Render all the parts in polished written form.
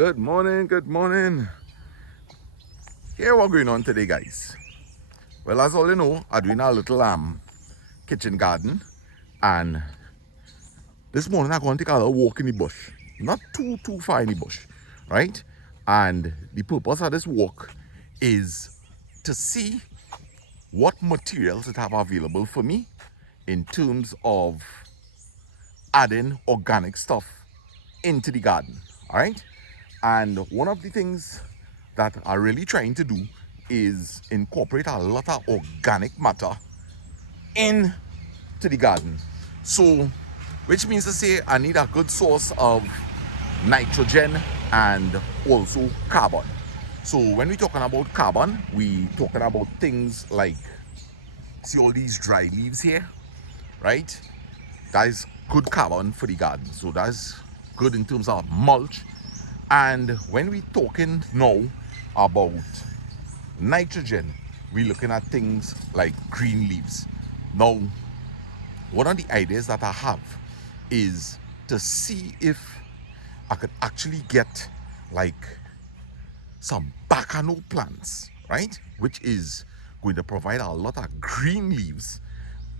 Good morning, good morning. Here what going on today, guys. Well, as all you know, I'm doing a little kitchen garden, and this morning I'm going to take a little walk in the bush. Not too far in the bush, right? And the purpose of this walk is to see what materials it have available for me in terms of adding organic stuff into the garden. All right. And one of the things that I'm really trying to do is incorporate a lot of organic matter into the garden. So, which means to say I need a good source of nitrogen and also carbon. So when we're talking about carbon, we talking about things like, see all these dry leaves here, right? That is good carbon for the garden. So that's good in terms of mulch. And when we're talking now about nitrogen, we're looking at things like green leaves. Now, one of the ideas that I have is to see if I could actually get like some bacano plants, right? Which is going to provide a lot of green leaves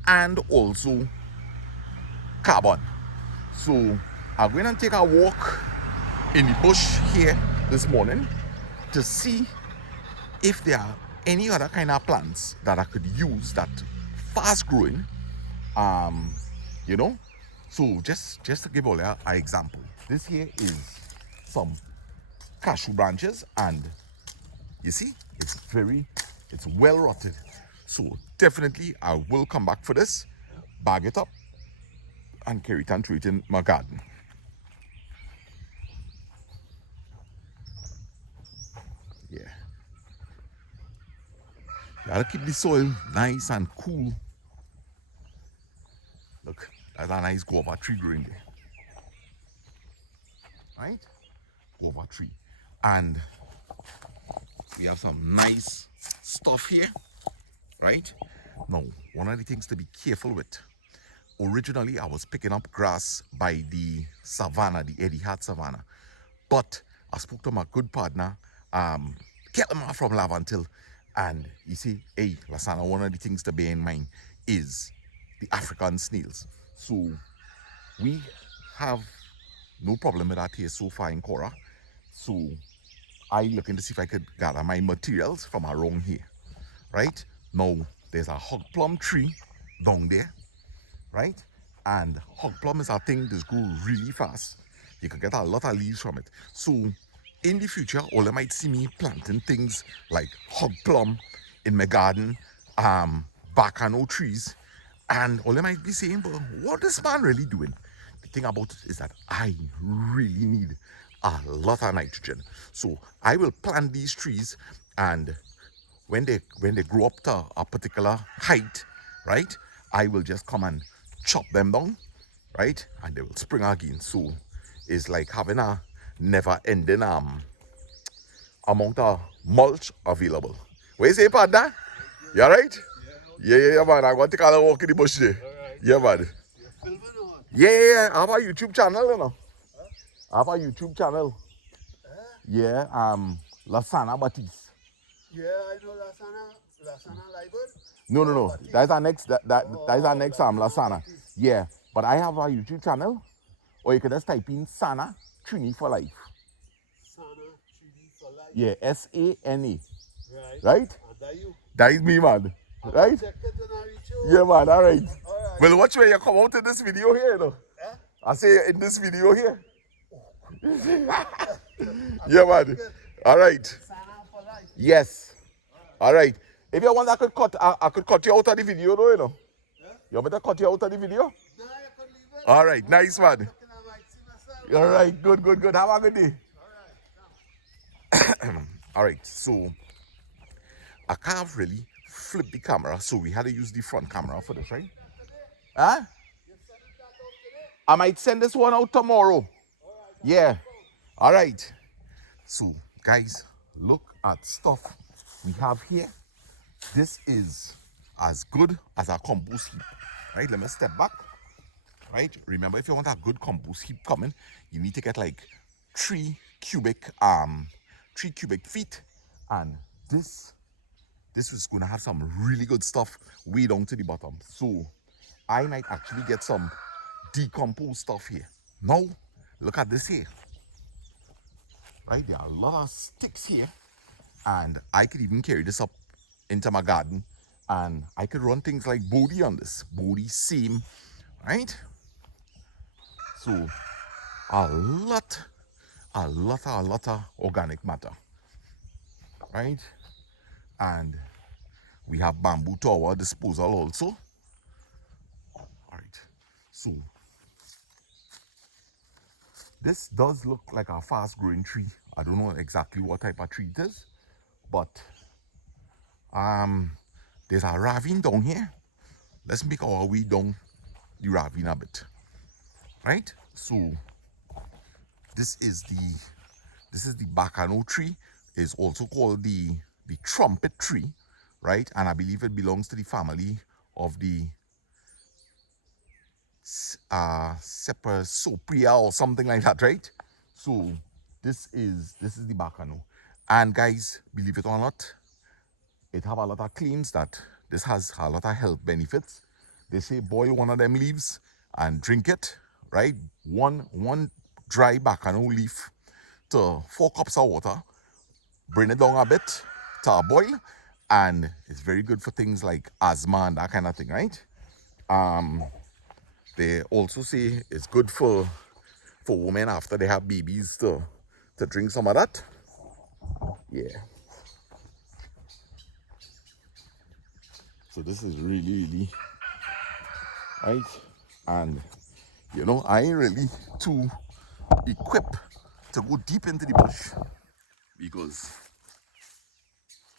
and also carbon. So I'm going to take a walk in the bush here this morning to see if there are any other kind of plants that I could use that fast growing, you know. So just to give all an example, this here is some cashew branches, and you see it's well rotted. So definitely I will come back for this, bag it up and carry it and throw it in my garden. Yeah, gotta keep the soil nice and cool. Look, that's a nice guava tree growing there, right? Guava tree. And we have some nice stuff here, right? Now, one of the things to be careful with, originally I was picking up grass by the savannah, the Eddie Hart savannah. But I spoke to my good partner, Kelma from Lavantil, and you see, hey, Lasana, one of the things to bear in mind is the African snails. So we have no problem with that here so far in Cora. So I looking to see if I could gather my materials from around here, right? Now, there's a hog plum tree down there, right? And hog plum is a thing that grows really fast. You can get a lot of leaves from it. So in the future, all you might see me planting things like hog plum in my garden, bacano trees, and all you might be saying, but what is this man really doing? The thing about it is that I really need a lot of nitrogen. So I will plant these trees, and when they grow up to a particular height, right, I will just come and chop them down, right, and they will spring again. So it's like having a never-ending amount of mulch available. What you say, partner? You alright? Yeah, man. I'm going to take a walk in the bush there. Yeah, man. Yeah. I have a YouTube channel, you know. I have a YouTube channel. Yeah, Lasana Batiste. Yeah, I know Lasana Libel. No. That's our next. That is our next Lasana. Yeah, but I have a YouTube channel, or you can just type in Sana Trini for Life. Sana Chili for Life. Yeah, SANA. Right. Right? And that you. That is me, man. Right? Check it and I reach you. Yeah, man. All right. Alright. Well, watch where you come out in this video here, though. Eh? I say in this video here. Yeah, man. All right. Sana for Life. Yes. All right. If you want, I could cut you out of the video, though, you know. Yeah? You want me to cut you out of the video? Nah, you can leave it. All right. Nice, man. Looking at my see myself. All right. Good. Have a good day. Alright. All right. So I can't really flip the camera, so we had to use the front camera for this, right? Huh? I might send this one out tomorrow. Yeah. All right. So, guys, look at stuff we have here. This is as good as a compost heap. Right? Let me step back. Right? Remember, if you want a good compost heap coming, you need to get like 3 cubic 3 cubic feet, and this is going to have some really good stuff way down to the bottom. So I might actually get some decomposed stuff here. Now look at this here, right? There are a lot of sticks here, and I could even carry this up into my garden, and I could run things like body on this, body seam, right? So a lot of organic matter, right? And we have bamboo to our disposal also. All right, so this does look like a fast growing tree. I don't know exactly what type of tree it is, but there's a ravine down here. Let's make our way down the ravine a bit, right? So this is the bacano tree. It's also called the trumpet tree, right? And I believe it belongs to the family of the Sepersopria or something like that, right? So this is the bacano, and guys, believe it or not, it have a lot of claims that this has a lot of health benefits. They say boil one of them leaves and drink it, right? One dry bacano leaf to 4 cups of water, bring it down a bit to a boil, and it's very good for things like asthma and that kind of thing, right? They also say it's good for women after they have babies to drink some of that. Yeah. So this is really right, and you know, I ain't really too equipped to go deep into the bush because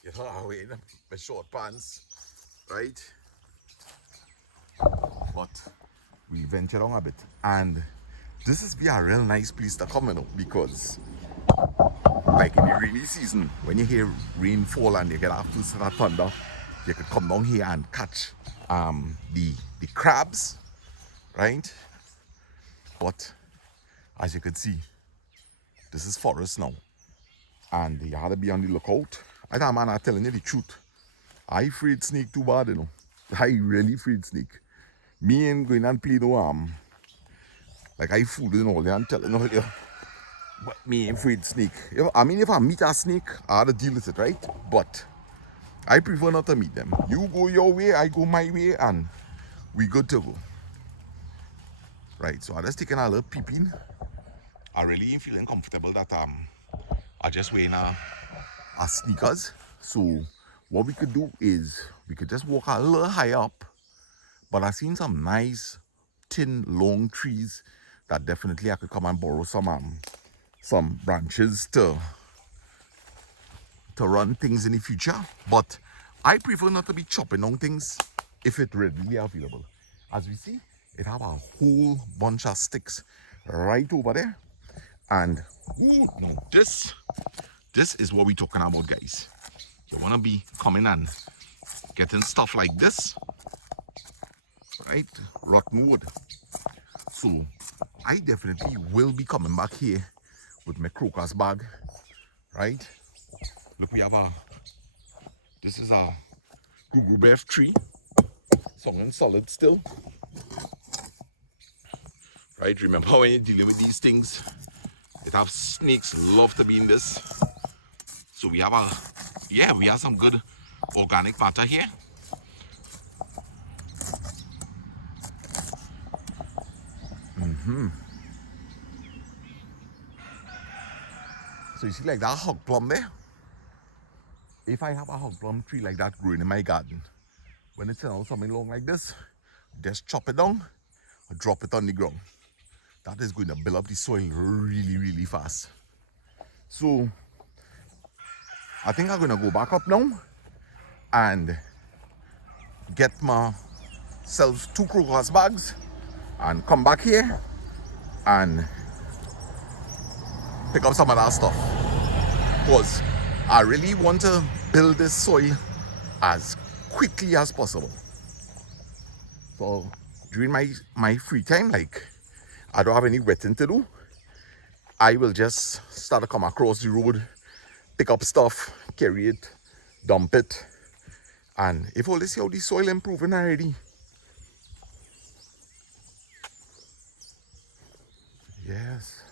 you know I wear my short pants, right? But we venture on a bit, and this is be a real nice place to come, you know, because like in the rainy season, when you hear rain fall and you get after set of thunder, you could come down here and catch the crabs, right? But as you can see, this is forest now, and you had to be on the lookout. I thought, man, I'm telling you the truth, I afraid snake too bad, you know. I really afraid snake. Me ain't going and play no like I fooling all there and telling all you, but me ain't afraid snake. I mean, if I meet a snake, I have to deal with it, right? But I prefer not to meet them. You go your way, I go my way, and we good to go. Right, so I just taking a little peeping. I really ain't feeling comfortable that I just wearing a sneakers. So what we could do is we could just walk a little higher up. But I've seen some nice thin long trees that definitely I could come and borrow some branches to run things in the future. But I prefer not to be chopping on things if it readily available. As we see, it have a whole bunch of sticks right over there, and ooh, this is what we're talking about, guys. You want to be coming and getting stuff like this, right? Rotten wood. So I definitely will be coming back here with my crocus bag, right? Look, we have this is a Gugu tree, strong and solid still. Right, remember when you're dealing with these things, it have snakes love to be in this. So we have we have some good organic matter here. So you see like that hog plum there? If I have a hog plum tree like that growing in my garden, when it's out something long like this, just chop it down, drop it on the ground. That is going to build up the soil really fast. So I think I'm going to go back up now and get myself 2 crocus bags and come back here and pick up some of that stuff, because I really want to build this soil as quickly as possible. So during my free time, like I don't have any wetting to do, I will just start to come across the road, pick up stuff, carry it, dump it. And if all this see how the soil improving already. Yes.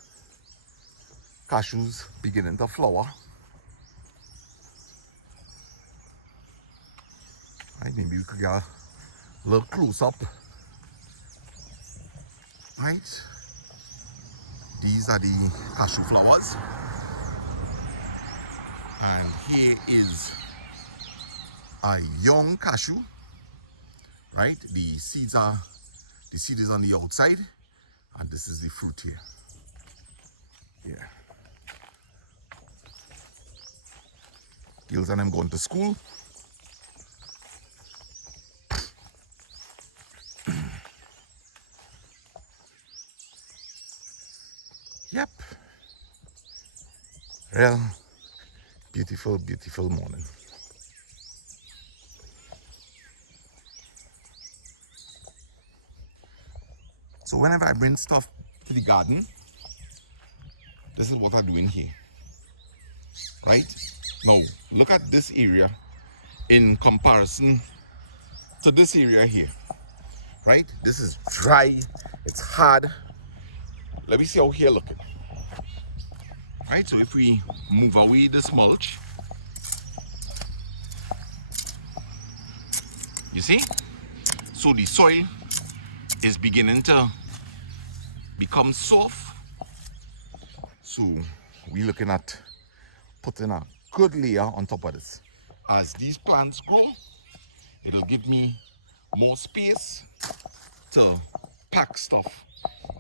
Cashews beginning to flower. Right, maybe we could get a little close up. Right. These are the cashew flowers. And here is a young cashew. Right? The seed is on the outside. And this is the fruit here. Yeah. Girls and them going to school. Yep. Real beautiful, beautiful morning. So whenever I bring stuff to the garden, this is what I do in here. Right? Now, look at this area in comparison to this area here. Right? This is dry. It's hard. Let me see how here looking. Right? So if we move away this mulch, you see? So the soil is beginning to become soft. So we're looking at putting a good layer on top of this. As these plants grow, it'll give me more space to pack stuff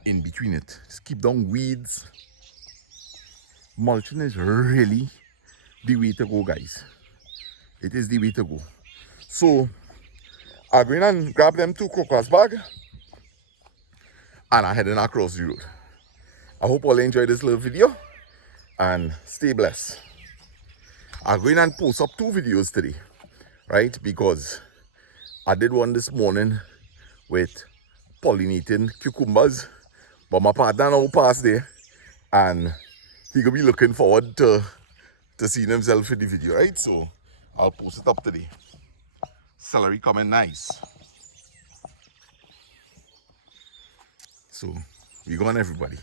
in between it. Just keep down weeds. Mulching is really the way to go, guys. It is the way to go. So I'm going and grab them 2 crocus bag and I'm heading across the road. I hope all enjoyed this little video and stay blessed. I'm going and post up 2 videos today, right? Because I did one this morning with pollinating cucumbers, but my partner now passed there and he gonna be looking forward to seeing himself in the video, right? So I'll post it up today. Celery coming nice. So we going, everybody.